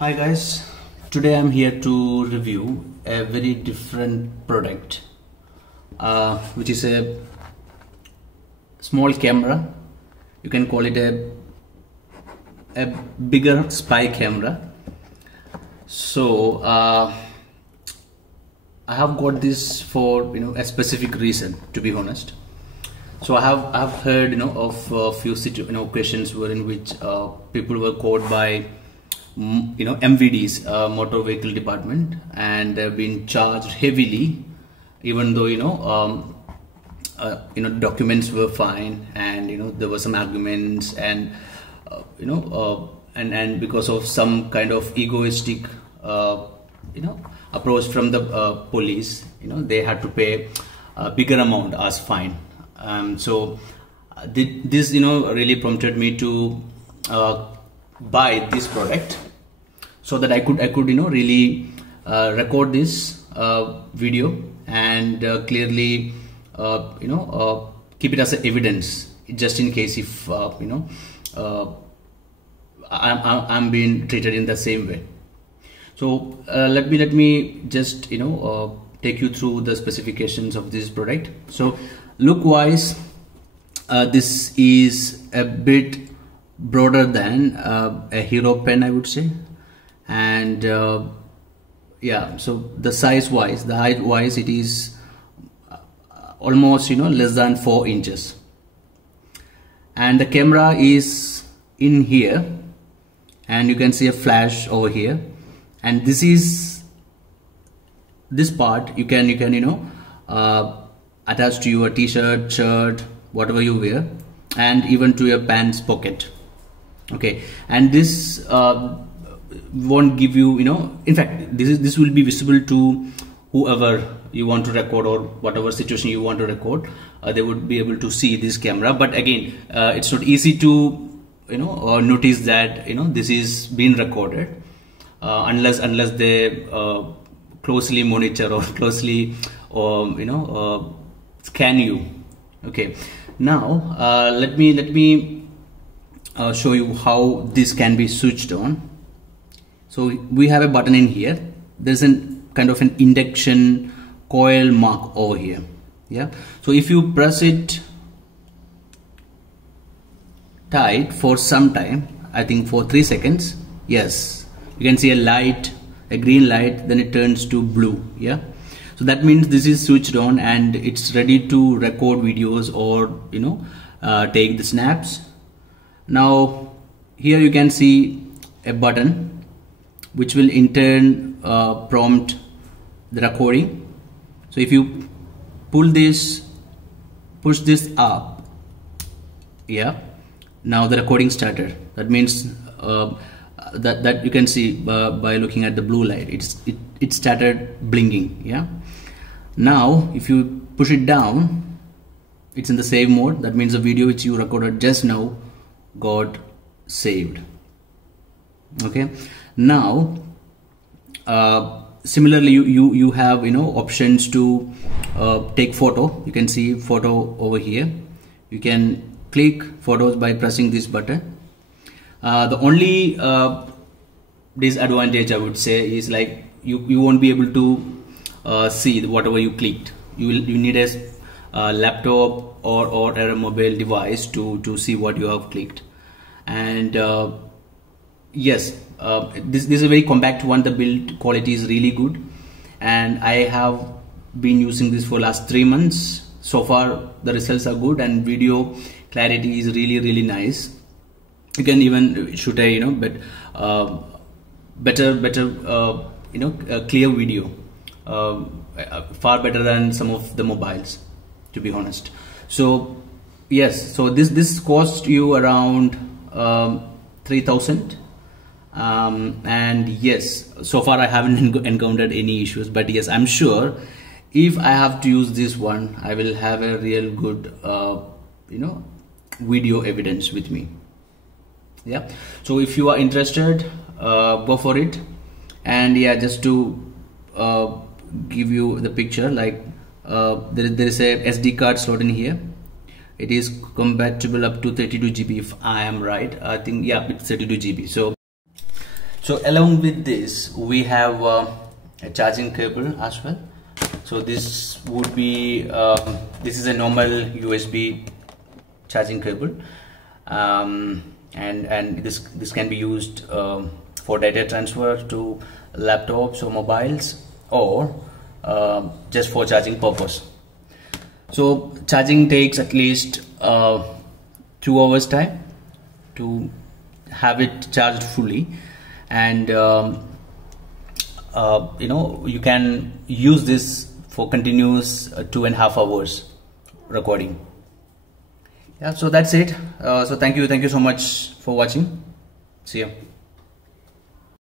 Hi guys, today I'm here to review a very different product which is a small camera. You can call it a bigger spy camera. So I have got this for a specific reason, to be honest. So I have heard of a few occasions in which people were caught by MVD's motor vehicle department and been charged heavily, even though documents were fine and there were some arguments and and because of some kind of egoistic approach from the police, they had to pay a bigger amount as fine. So this really prompted me to buy this product so that I could really record this video and clearly keep it as an evidence, just in case if I'm being treated in the same way. So let me just take you through the specifications of this product. So look wise, this is a bit broader than a hero pen, I would say, and yeah, so the size wise, the height wise, it is almost less than 4 inches, and the camera is in here, and you can see a flash over here, and this part you can attach to your t-shirt, shirt, whatever you wear, and even to your pants pocket. Okay, and this won't give you in fact this will be visible to whoever you want to record, or whatever situation you want to record, they would be able to see this camera. But again, it's not easy to notice that this is being recorded unless they closely monitor or closely scan you. Okay, now let me show you how this can be switched on. So we have a button in here. There's a kind of an induction coil mark over here. Yeah, so if you press it tight for some time, I think for 3 seconds, yes, you can see a light, a green light, then it turns to blue. Yeah, so that means this is switched on and it's ready to record videos or take the snaps. Now here you can see a button which will in turn prompt the recording. So if you push this up, yeah, now the recording started. That means that you can see by looking at the blue light, it started blinking. Yeah, now if you push it down, it's in the save mode. That means the video which you recorded just now got saved. Okay, now similarly you have options to take photo. You can see photo over here. You can click photos by pressing this button. The only disadvantage I would say is like you won't be able to see whatever you clicked. You need a laptop or a mobile device to see what you have clicked. And yes, this is a very compact one. The build quality is really good, and I have been using this for last 3 months. So far the results are good, and video clarity is really nice. You can even shoot a better clear video, far better than some of the mobiles, to be honest. So yes, so this cost you around 3,000. And yes, so far I haven't encountered any issues, but yes, I'm sure if I have to use this one, I will have a real good video evidence with me. Yeah, so if you are interested, go for it. And yeah, just to give you the picture, like there is a SD card slot in here. It is compatible up to 32 GB if I am right. I think, yeah, it's 32 GB. So So along with this we have a charging cable as well. So this would be this is a normal USB charging cable, and this can be used for data transfer to laptops or mobiles, or just for charging purpose. So charging takes at least 2 hours time to have it charged fully, and you can use this for continuous 2.5 hours recording. Yeah, so that's it. So thank you so much for watching. See you.